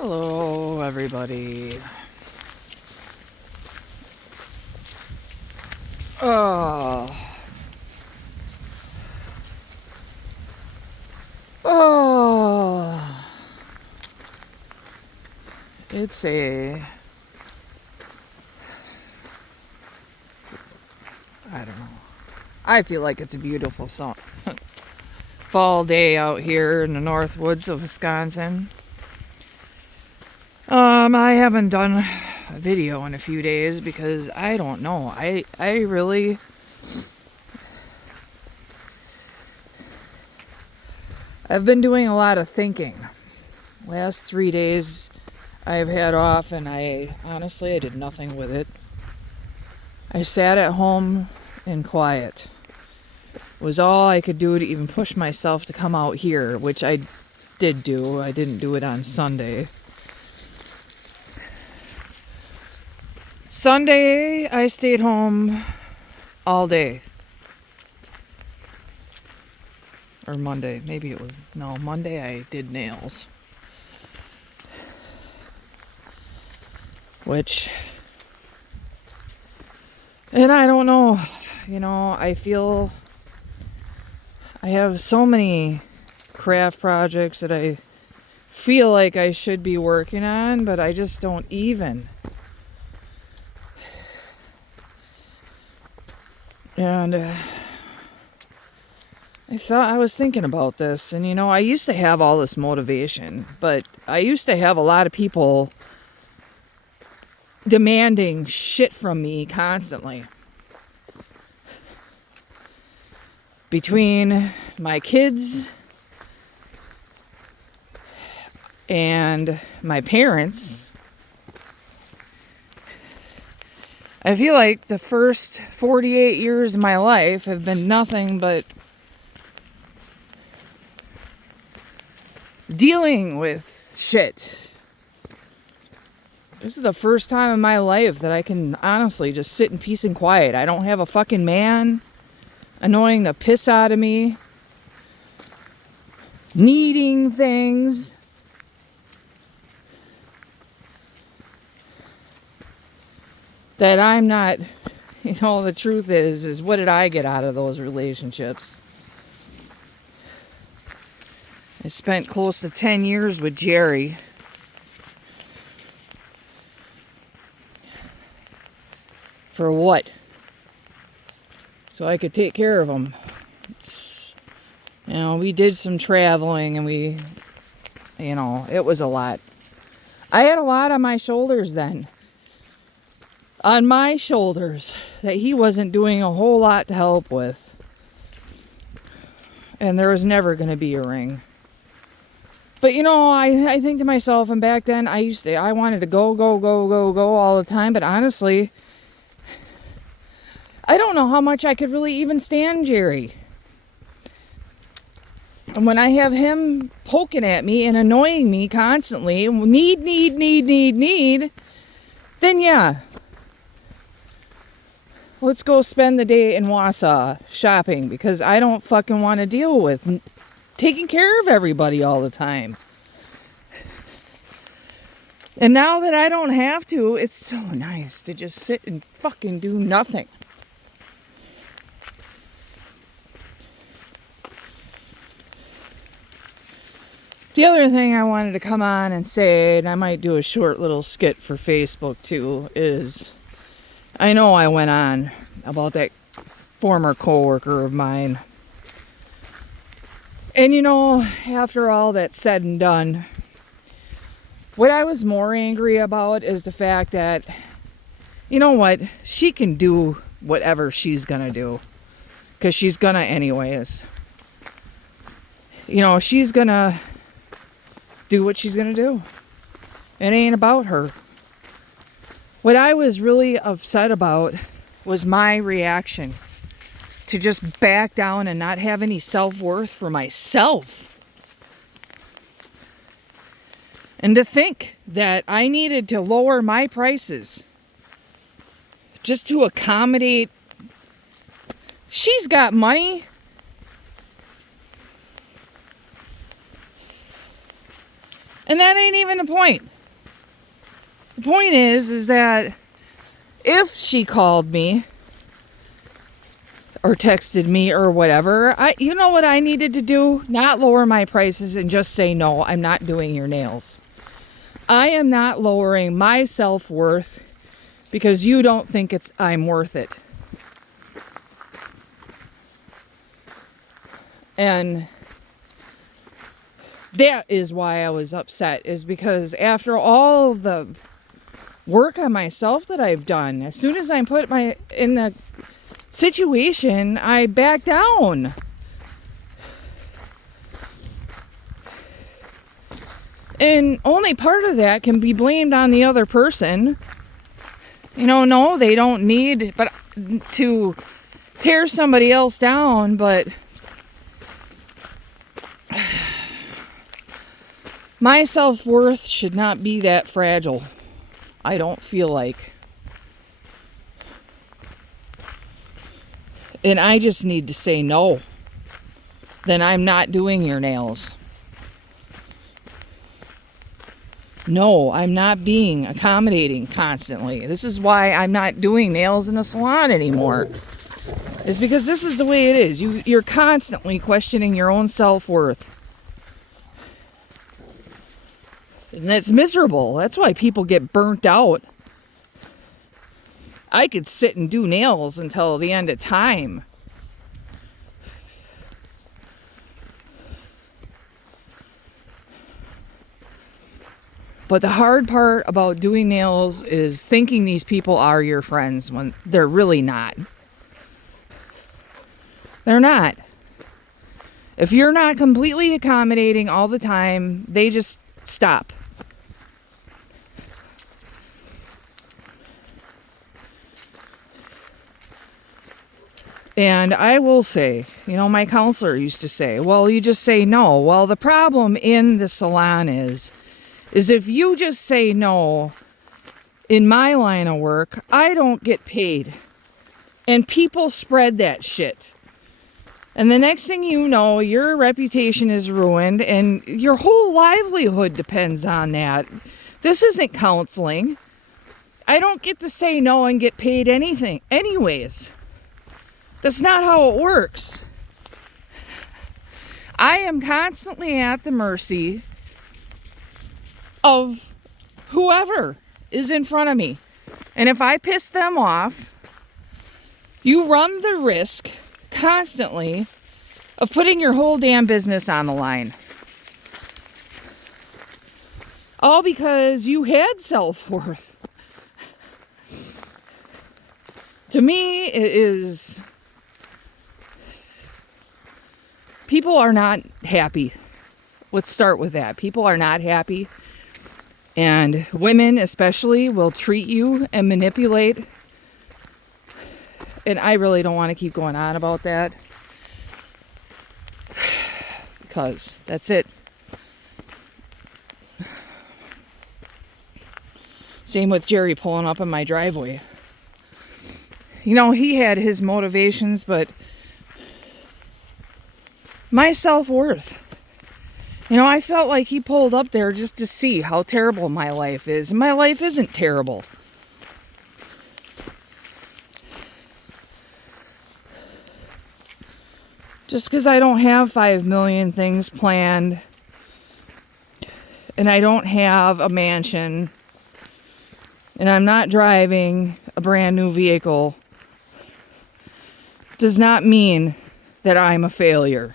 Hello, everybody. Oh, oh, it's I don't know. I feel like it's a beautiful fall day out here in the north woods of Wisconsin. I haven't done a video in a few days because I don't know. I really I've been doing a lot of thinking. Last 3 days I've had off and I did nothing with it. I sat at home in quiet. It was all I could do to even push myself to come out here, which I did do. I didn't do it on Sunday. Sunday, I stayed home all day. Or Monday. Maybe it was... No, Monday I did nails. Which... And I don't know. You know, I feel... I have so many craft projects that I feel like I should be working on, but I just don't even. And I was thinking about this, and you know, I used to have all this motivation, but I used to have a lot of people demanding shit from me constantly. Between my kids and my parents, I feel like the first 48 years of my life have been nothing but dealing with shit. This is the first time in my life that I can honestly just sit in peace and quiet. I don't have a fucking man annoying the piss out of me, needing things. That I'm not, you know, the truth is what did I get out of those relationships? I spent close to 10 years with Jerry. For what? So I could take care of him. You know, we did some traveling and it was a lot. I had a lot on my shoulders then. On my shoulders that he wasn't doing a whole lot to help with. And there was never going to be a ring. But you know, I think to myself, and back then I wanted to go all the time, but honestly, I don't know how much I could really even stand Jerry. And when I have him poking at me and annoying me constantly, need, then yeah. Let's go spend the day in Wausau shopping because I don't fucking want to deal with taking care of everybody all the time. And now that I don't have to, it's so nice to just sit and fucking do nothing. The other thing I wanted to come on and say, and I might do a short little skit for Facebook too, is I know I went on about that former coworker of mine. And you know, after all that's said and done, what I was more angry about is the fact that, you know what, she can do whatever she's gonna do. Because she's gonna anyways. You know, she's gonna do what she's gonna do. It ain't about her. What I was really upset about was my reaction to just back down and not have any self-worth for myself. And to think that I needed to lower my prices just to accommodate. She's got money. And that ain't even the point. The point is that if she called me or texted me or whatever, you know what I needed to do? Not lower my prices and just say, no, I'm not doing your nails. I am not lowering my self-worth because you don't think I'm worth it. And that is why I was upset, is because after all the work on myself that I've done, as soon as I put in the situation, I back down. And only part of that can be blamed on the other person. No, they don't need to tear somebody else down, but my self-worth should not be that fragile. I don't feel like. And I just need to say no. Then I'm not doing your nails. No, I'm not being accommodating constantly. This is why I'm not doing nails in a salon anymore. It's because this is the way it is. You're constantly questioning your own self-worth. And that's miserable. That's why people get burnt out. I could sit and do nails until the end of time. But the hard part about doing nails is thinking these people are your friends when they're really not. They're not. If you're not completely accommodating all the time, they just stop. And I will say, my counselor used to say, well, you just say no. Well, the problem in the salon is if you just say no, in my line of work, I don't get paid. And people spread that shit. And the next thing you know, your reputation is ruined and your whole livelihood depends on that. This isn't counseling. I don't get to say no and get paid anything anyways. That's not how it works. I am constantly at the mercy of whoever is in front of me. And if I piss them off, you run the risk constantly of putting your whole damn business on the line. All because you had self-worth. To me, it is... People are not happy. Let's start with that. People are not happy. And women especially will treat you and manipulate. And I really don't want to keep going on about that. Because that's it. Same with Jerry pulling up in my driveway. He had his motivations, but my self-worth. I felt like he pulled up there just to see how terrible my life is. And my life isn't terrible. Just because I don't have 5 million things planned, and I don't have a mansion, and I'm not driving a brand new vehicle, does not mean that I'm a failure.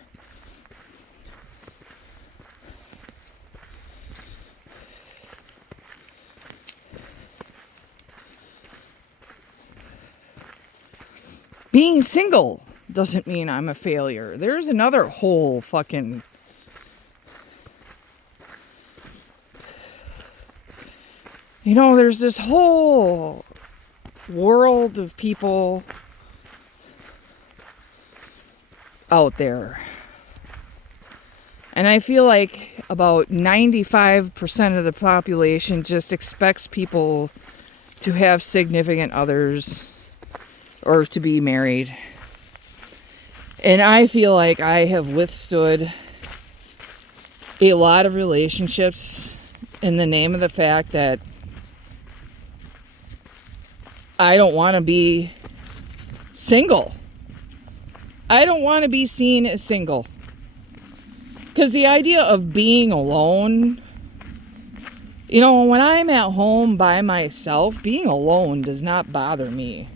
Being single doesn't mean I'm a failure. There's another whole fucking... there's this whole world of people out there. And I feel like about 95% of the population just expects people to have significant others or to be married. And I feel like I have withstood a lot of relationships in the name of the fact that I don't want to be single. I don't want to be seen as single. Because the idea of being alone, you know, when I'm at home by myself, being alone does not bother me.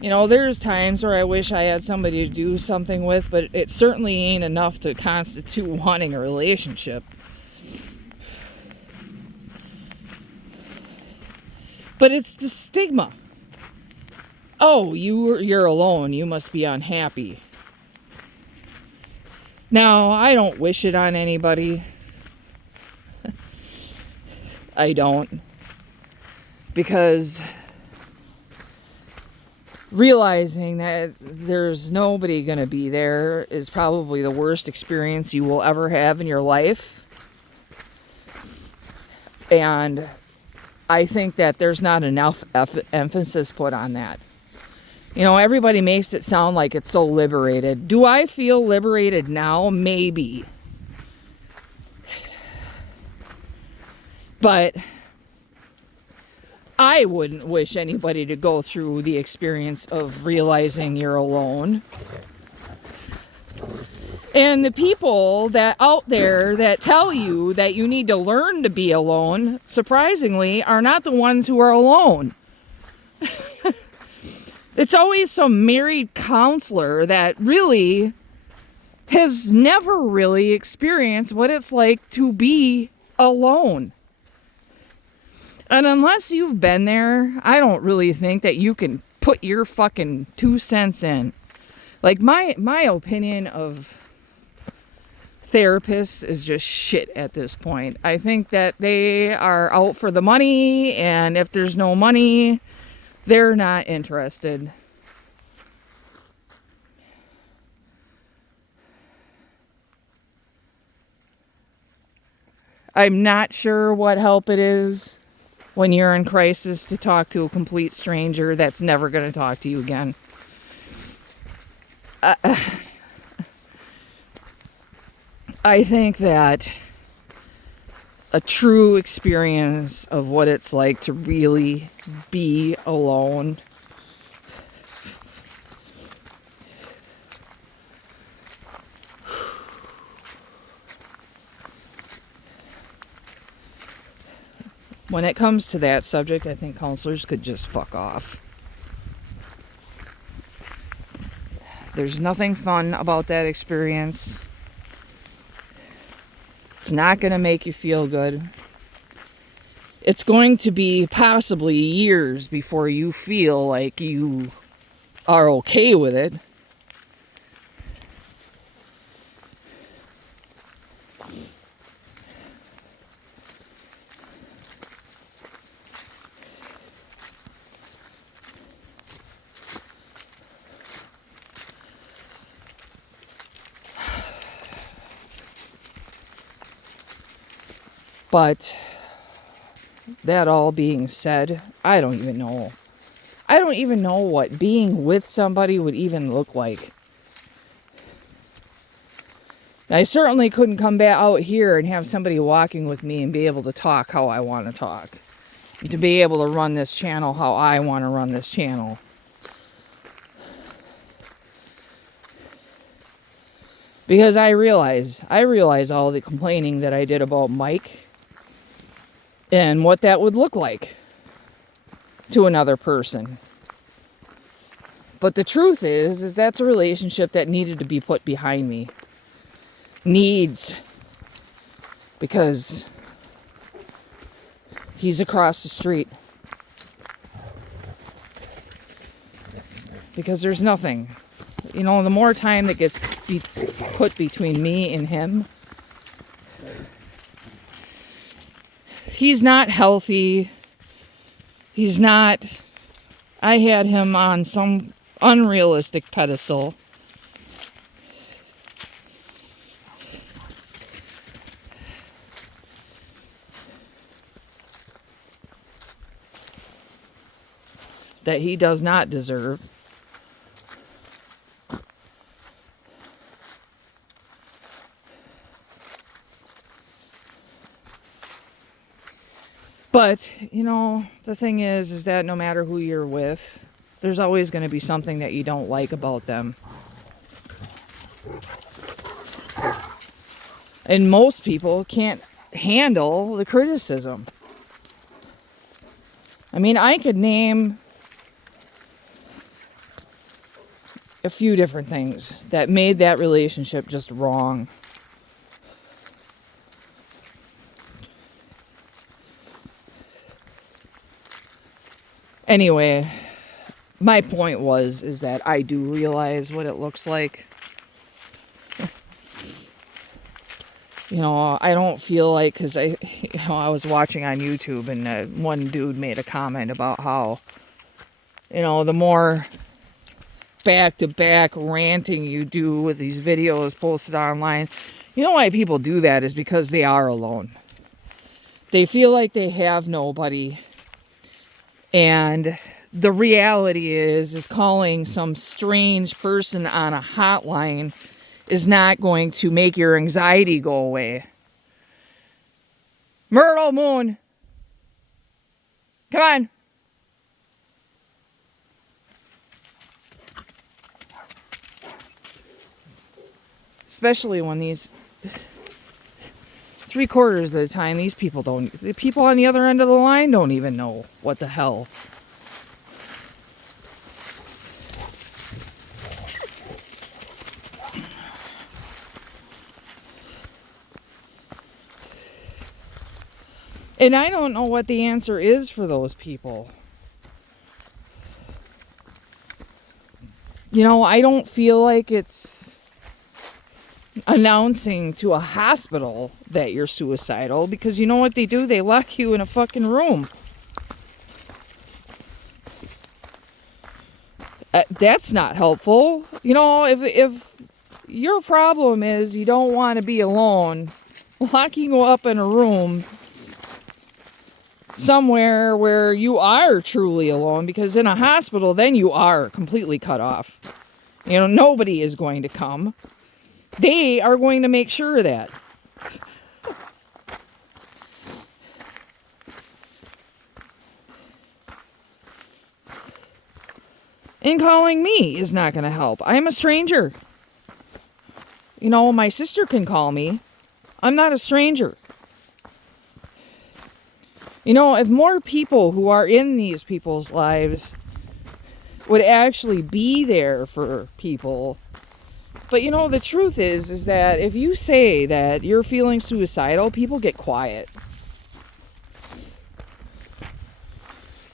You know, there's times where I wish I had somebody to do something with, but it certainly ain't enough to constitute wanting a relationship. But it's the stigma. Oh, you're alone. You must be unhappy. Now, I don't wish it on anybody. I don't. Because realizing that there's nobody going to be there is probably the worst experience you will ever have in your life. And I think that there's not enough emphasis put on that. You know, everybody makes it sound like it's so liberated. Do I feel liberated now? Maybe. But I wouldn't wish anybody to go through the experience of realizing you're alone. And the people that out there that tell you that you need to learn to be alone, surprisingly, are not the ones who are alone. It's always some married counselor that really has never really experienced what it's like to be alone. And unless you've been there, I don't really think that you can put your fucking 2 cents in. Like, my opinion of therapists is just shit at this point. I think that they are out for the money, and if there's no money, they're not interested. I'm not sure what help it is when you're in crisis to talk to a complete stranger that's never going to talk to you again. I think that a true experience of what it's like to really be alone when it comes to that subject, I think counselors could just fuck off. There's nothing fun about that experience. It's not going to make you feel good. It's going to be possibly years before you feel like you are okay with it. But that all being said, I don't even know. I don't even know what being with somebody would even look like. I certainly couldn't come back out here and have somebody walking with me and be able to talk how I want to talk. To be able to run this channel how I want to run this channel. Because I realize all the complaining that I did about Mike and what that would look like to another person. But the truth is that's a relationship that needed to be put behind me. Needs. Because he's across the street. Because there's nothing. You know, the more time that gets put between me and him, he's not healthy. He's not. I had him on some unrealistic pedestal. That he does not deserve. But, the thing is that no matter who you're with, there's always going to be something that you don't like about them. And most people can't handle the criticism. I mean, I could name a few different things that made that relationship just wrong. Anyway, my point is that I do realize what it looks like. I don't feel like, because I was watching on YouTube and one dude made a comment about how, the more back-to-back ranting you do with these videos posted online, why people do that is because they are alone. They feel like they have nobody. And the reality is calling some strange person on a hotline is not going to make your anxiety go away. Myrtle Moon, come on. Especially when these 3/4 of the time, the people on the other end of the line don't even know what the hell. And I don't know what the answer is for those people. I don't feel like it's announcing to a hospital that you're suicidal, because you know what they do? They lock you in a fucking room. That's not helpful. If your problem is you don't want to be alone, locking you up in a room somewhere where you are truly alone, because in a hospital, then you are completely cut off. Nobody is going to come. They are going to make sure of that. And calling me is not going to help. I am a stranger. My sister can call me. I'm not a stranger. If more people who are in these people's lives would actually be there for people. But the truth is that if you say that you're feeling suicidal, people get quiet.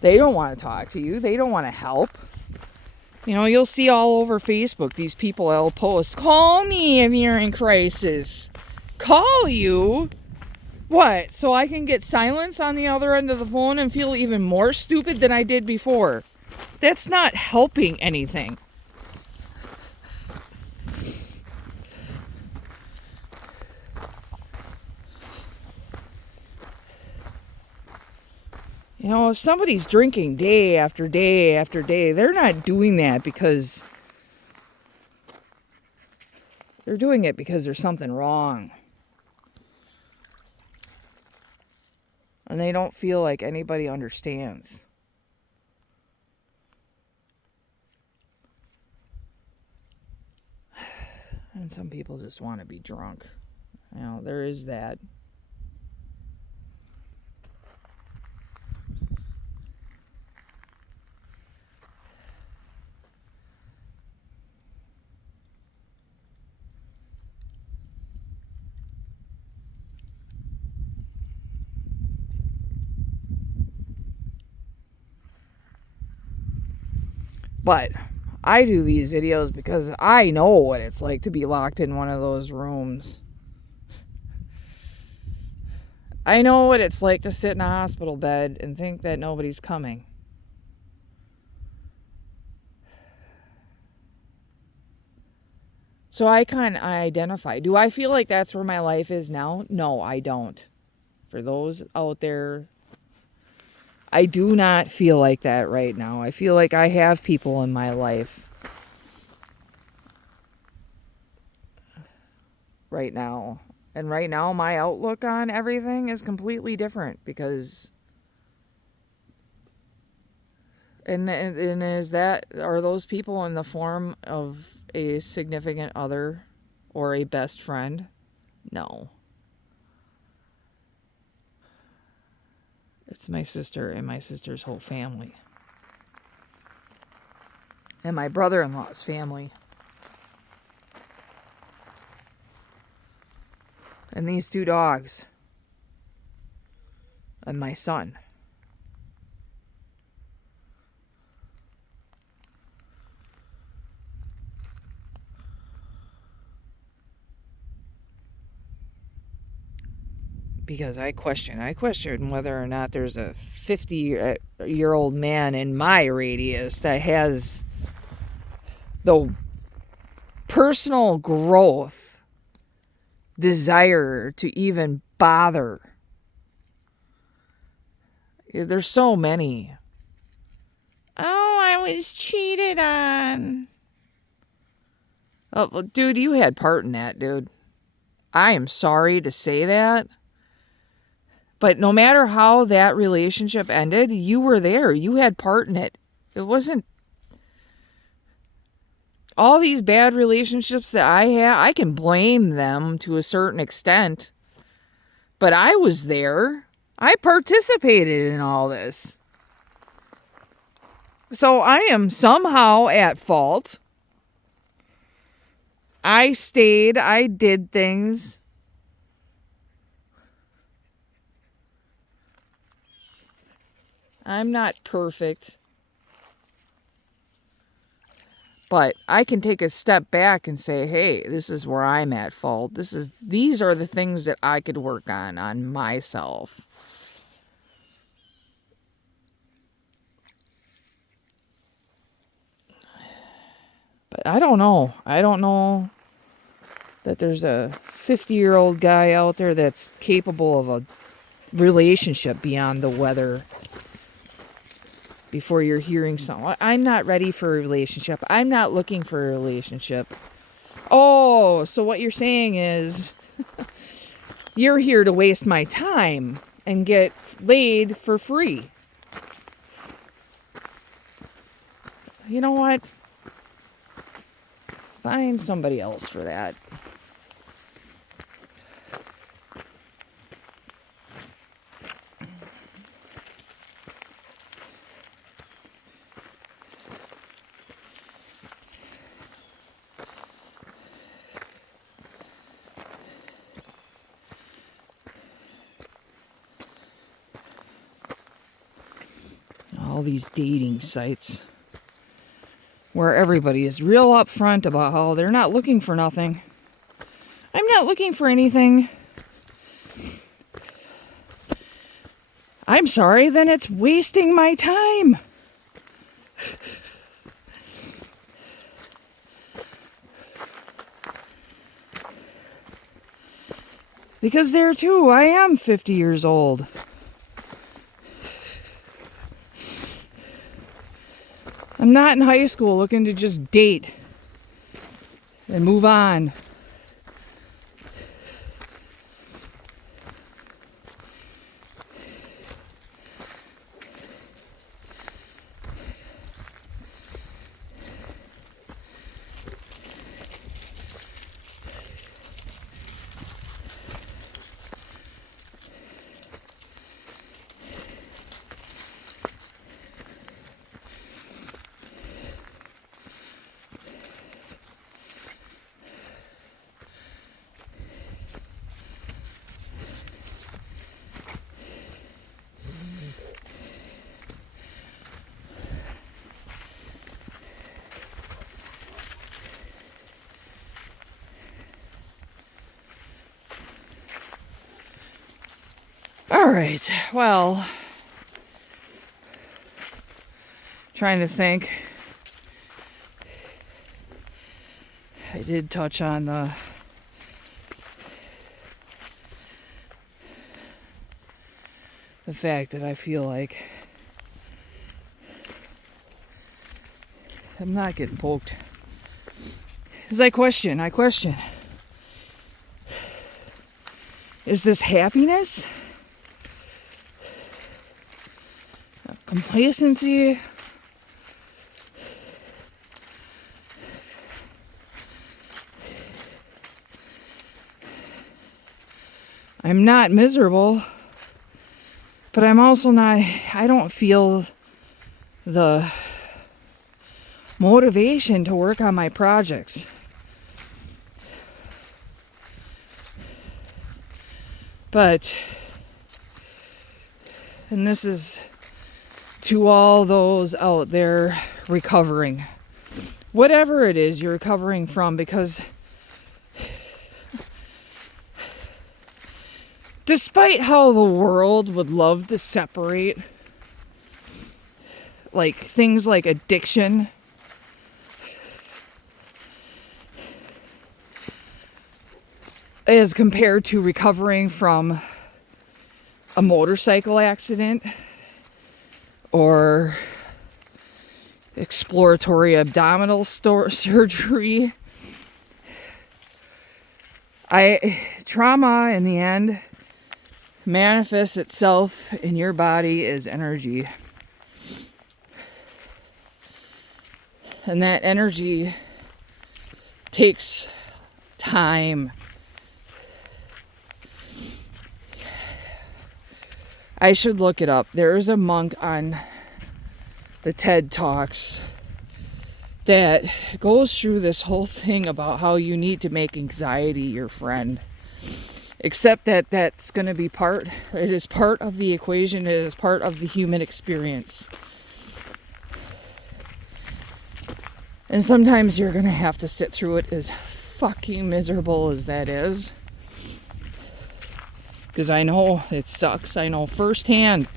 They don't want to talk to you. They don't want to help. You'll see all over Facebook these people will post, call me if you're in crisis. Call you? What? So I can get silence on the other end of the phone and feel even more stupid than I did before? That's not helping anything. If somebody's drinking day after day after day, they're not doing that because they're doing it because there's something wrong. And they don't feel like anybody understands. And some people just want to be drunk. There is that. But I do these videos because I know what it's like to be locked in one of those rooms. I know what it's like to sit in a hospital bed and think that nobody's coming. So I can identify. Do I feel like that's where my life is now? No, I don't. For those out there, I do not feel like that right now. I feel like I have people in my life right now. And right now, my outlook on everything is completely different because And is that, are those people in the form of a significant other or a best friend? No. It's my sister and my sister's whole family. And my brother-in-law's family. And these 2 dogs. And my son. Because I question whether or not there's a 50-year-old man in my radius that has the personal growth, desire to even bother. There's so many. Oh, I was cheated on. Oh, dude, you had part in that, dude. I am sorry to say that. But no matter how that relationship ended, you were there. You had part in it. It wasn't all these bad relationships that I had. I can blame them to a certain extent. But I was there. I participated in all this. So I am somehow at fault. I stayed. I did things. I'm not perfect. But I can take a step back and say, hey, this is where I'm at fault. These are the things that I could work on myself. But I don't know. I don't know that there's a 50-year-old guy out there that's capable of a relationship beyond the weather. Before you're hearing something, I'm not ready for a relationship. I'm not looking for a relationship. Oh, so what you're saying is you're here to waste my time and get laid for free. You know what? Find somebody else for that. All these dating sites where everybody is real upfront about how they're not looking for nothing. I'm not looking for anything. I'm sorry, then it's wasting my time. Because there too, I am 50 years old. I'm not in high school looking to just date and move on. All right, well, trying to think. I did touch on the fact that I feel like I'm not getting poked. Because I question. Is this happiness? Complacency? I'm not miserable, but I'm also not, I don't feel the motivation to work on my projects. But, and this is to all those out there recovering, whatever it is you're recovering from, because despite how the world would love to separate like things like addiction as compared to recovering from a motorcycle accident or exploratory abdominal surgery, trauma in the end manifests itself in your body as energy. And that energy takes time. I should look it up. There is a monk on the TED Talks that goes through this whole thing about how you need to make anxiety your friend. Except that that's going to be it is part of the equation, it is part of the human experience. And sometimes you're going to have to sit through it, as fucking miserable as that is. Because I know it sucks. I know firsthand.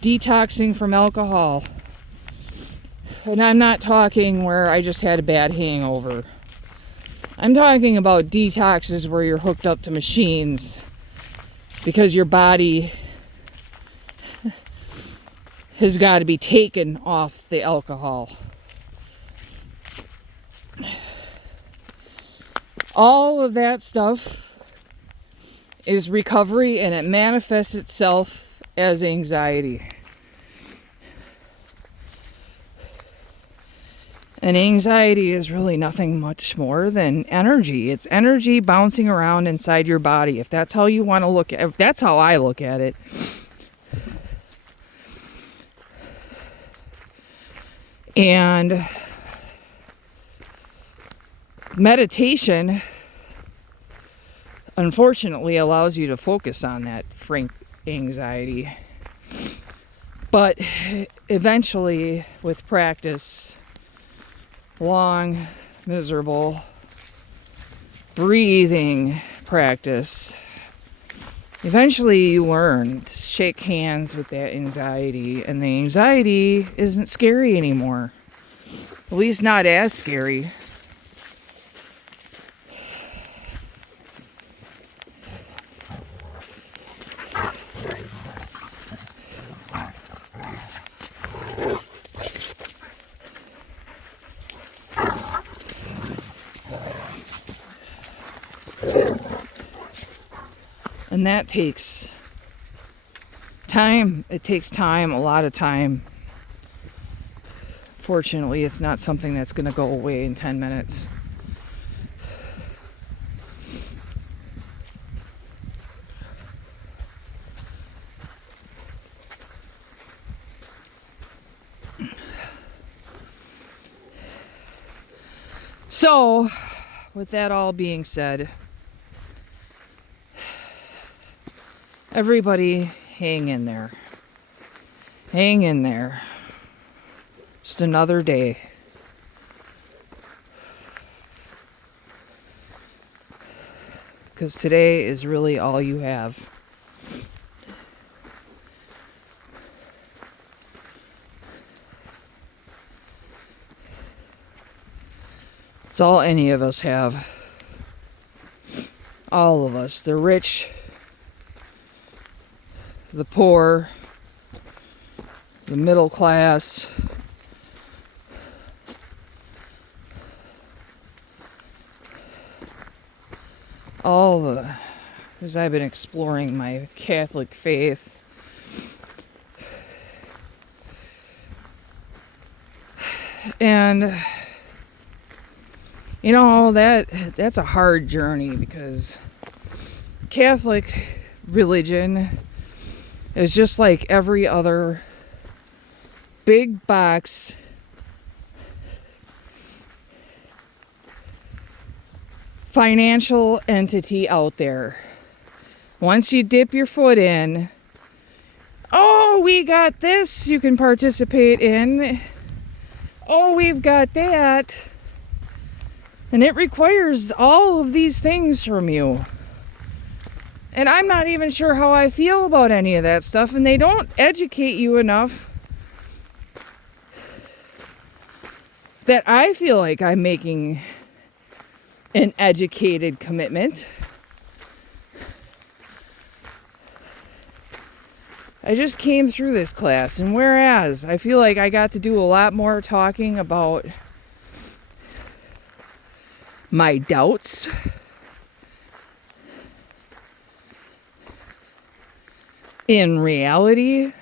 Detoxing from alcohol. And I'm not talking where I just had a bad hangover. I'm talking about detoxes where you're hooked up to machines because your body has got to be taken off the alcohol. All of that stuff is recovery, and it manifests itself as anxiety. And anxiety is really nothing much more than energy. It's energy bouncing around inside your body. If that's how you want to look at it, if that's how I look at it. And meditation, unfortunately, allows you to focus on that frank anxiety. But eventually, with practice, long, miserable, breathing practice, eventually you learn to shake hands with that anxiety, and the anxiety isn't scary anymore. At least not as scary. And that takes time. It takes time, a lot of time. Fortunately, it's not something that's going to go away in 10 minutes. So, with that all being said, everybody hang in there. Hang in there. Just another day. Because today is really all you have. It's all any of us have. All of us. The rich, the poor, the middle class, all the, as I've been exploring my Catholic faith, and You know, that's a hard journey because Catholic religion is just like every other big box financial entity out there. Once you dip your foot in, oh, we got this you can participate in. Oh, we've got that. And it requires all of these things from you. And I'm not even sure how I feel about any of that stuff. And they don't educate you enough that I feel like I'm making an educated commitment. I just came through this class, and whereas I feel like I got to do a lot more talking about my doubts, in reality,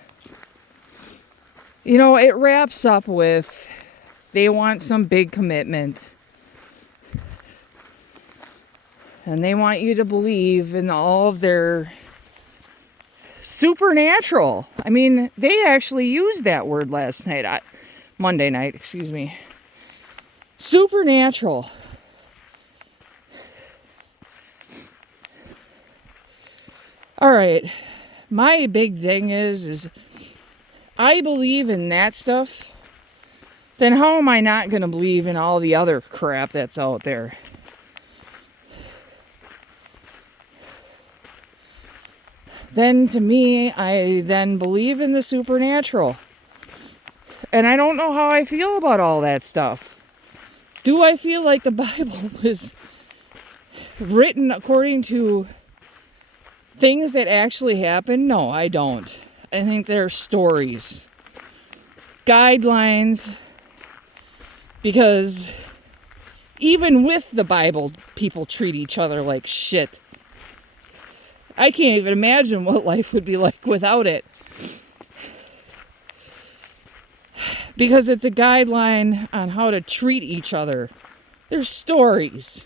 you know, it wraps up with they want some big commitment. And they want you to believe in all of their supernatural. I mean, they actually used that word last night. Monday night, excuse me. Supernatural. All right. My big thing is I believe in that stuff. Then how am I not going to believe in all the other crap that's out there? Then to me, I then believe in the supernatural. And I don't know how I feel about all that stuff. Do I feel like the Bible was written according to things that actually happened? No, I don't. I think they're stories. Guidelines. Because even with the Bible, people treat each other like shit. I can't even imagine what life would be like without it. Because it's a guideline on how to treat each other. There's stories.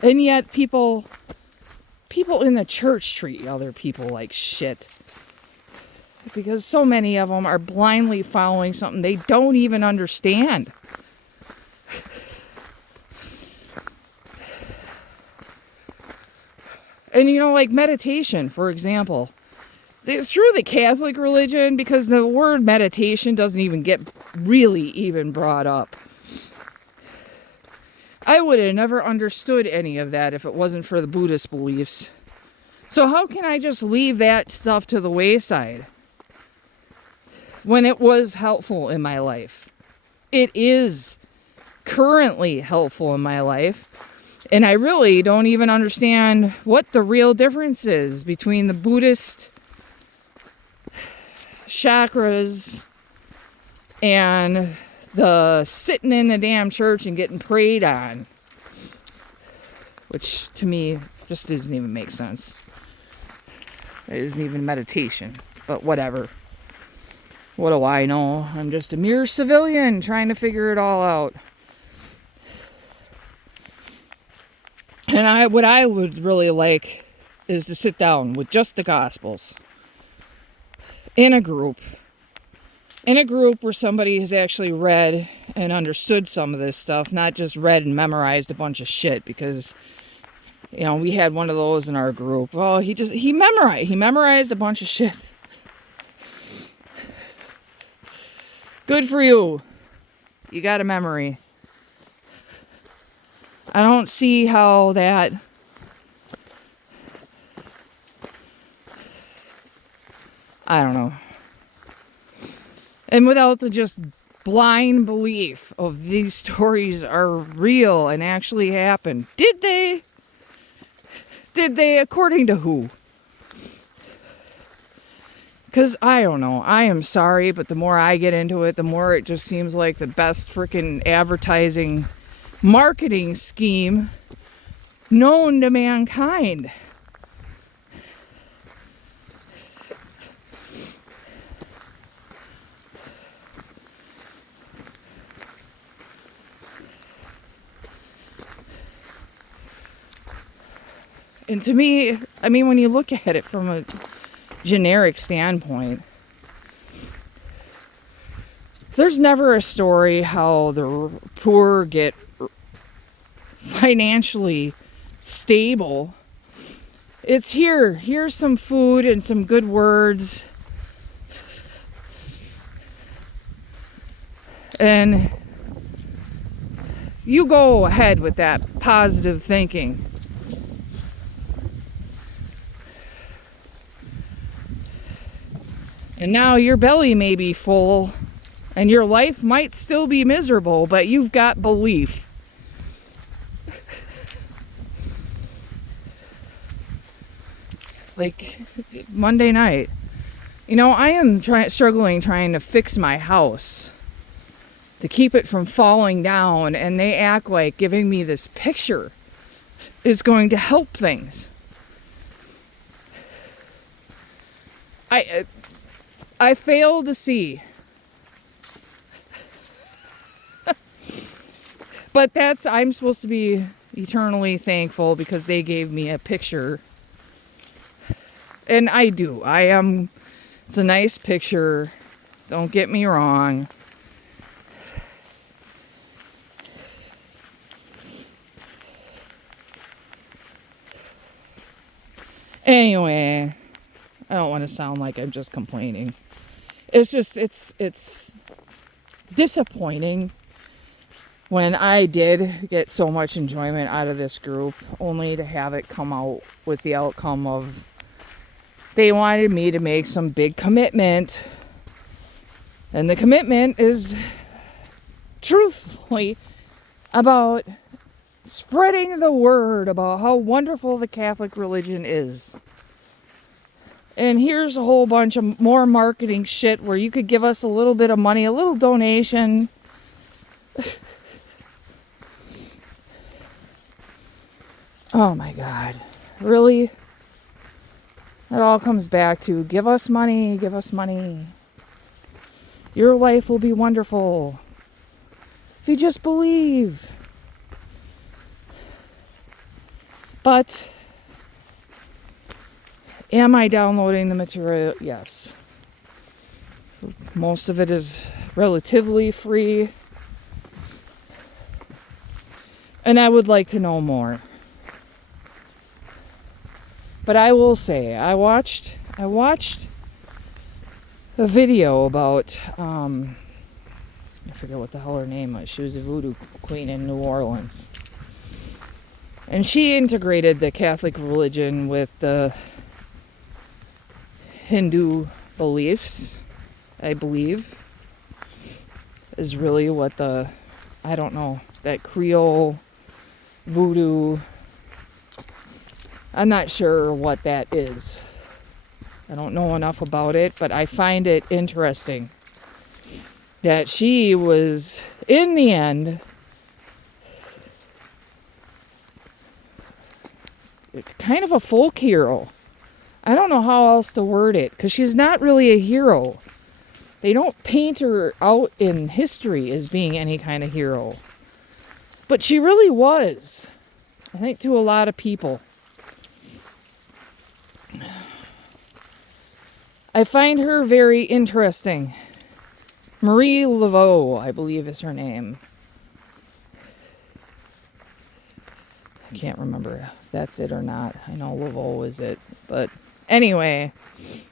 And yet people in the church treat other people like shit. Because so many of them are blindly following something they don't even understand. And you know, like meditation, for example. It's through the Catholic religion, because the word meditation doesn't even get really even brought up. I would have never understood any of that if it wasn't for the Buddhist beliefs. So how can I just leave that stuff to the wayside when it was helpful in my life? It is currently helpful in my life. And I really don't even understand what the real difference is between the Buddhist chakras and the sitting in the damn church and getting prayed on. Which, to me, just doesn't even make sense. It isn't even meditation. But whatever. What do I know? I'm just a mere civilian trying to figure it all out. And what I would really like is to sit down with just the Gospels in a group where somebody has actually read and understood some of this stuff, not just read and memorized a bunch of shit. Because, you know, we had one of those in our group. Oh, he memorized a bunch of shit. Good for you. You got a memory. I don't see how that I don't know. And without the just blind belief of these stories are real and actually happened. Did they? Did they? According to who? Because I don't know. I am sorry, but the more I get into it, the more it just seems like the best freaking advertising marketing scheme known to mankind. And to me, I mean, when you look at it from a generic standpoint, there's never a story how the poor get financially stable. It's here's some food and some good words. And you go ahead with that positive thinking. And now your belly may be full and your life might still be miserable, but you've got belief. Like Monday night, I am struggling trying to fix my house to keep it from falling down, and they act like giving me this picture is going to help things. I fail to see. But I'm supposed to be eternally thankful because they gave me a picture. And I do. It's a nice picture. Don't get me wrong. Anyway, I don't want to sound like I'm just complaining. It's just, it's disappointing when I did get so much enjoyment out of this group, only to have it come out with the outcome of they wanted me to make some big commitment. And the commitment is truthfully about spreading the word about how wonderful the Catholic religion is. And here's a whole bunch of more marketing shit where you could give us a little bit of money, a little donation. Oh my God. Really? It all comes back to give us money, give us money. Your life will be wonderful if you just believe. But am I downloading the material? Yes. Most of it is relatively free. And I would like to know more. But I will say, I watched a video about, I forget what the hell her name was. She was a voodoo queen in New Orleans. And she integrated the Catholic religion with the Hindu beliefs, I believe, is really what I don't know, that Creole voodoo, I'm not sure what that is. I don't know enough about it, but I find it interesting that she was, in the end, kind of a folk hero. I don't know how else to word it, because she's not really a hero. They don't paint her out in history as being any kind of hero. But she really was, I think, to a lot of people. I find her very interesting. Marie Laveau, I believe is her name. I can't remember if that's it or not. I know Laveau is it. But anyway, it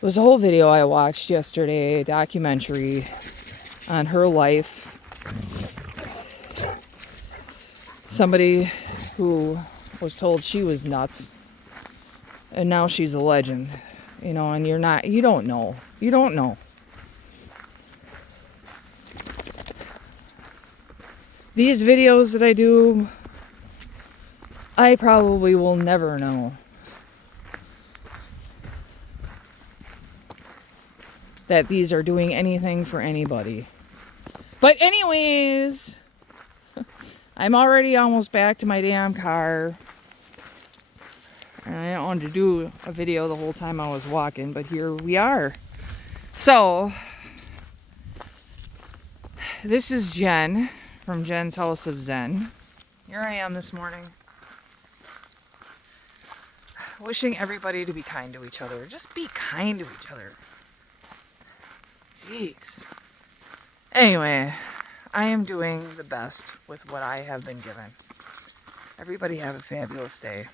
was a whole video I watched yesterday, a documentary on her life. Somebody who was told she was nuts. And now she's a legend, and you don't know. You don't know. These videos that I do, I probably will never know that these are doing anything for anybody. But anyways, I'm already almost back to my damn car. And I didn't want to do a video the whole time I was walking, but here we are. So, this is Jen from Jen's House of Zen. Here I am this morning. wishing everybody to be kind to each other. Just be kind to each other. Jeez. Anyway, I am doing the best with what I have been given. Everybody have a fabulous day.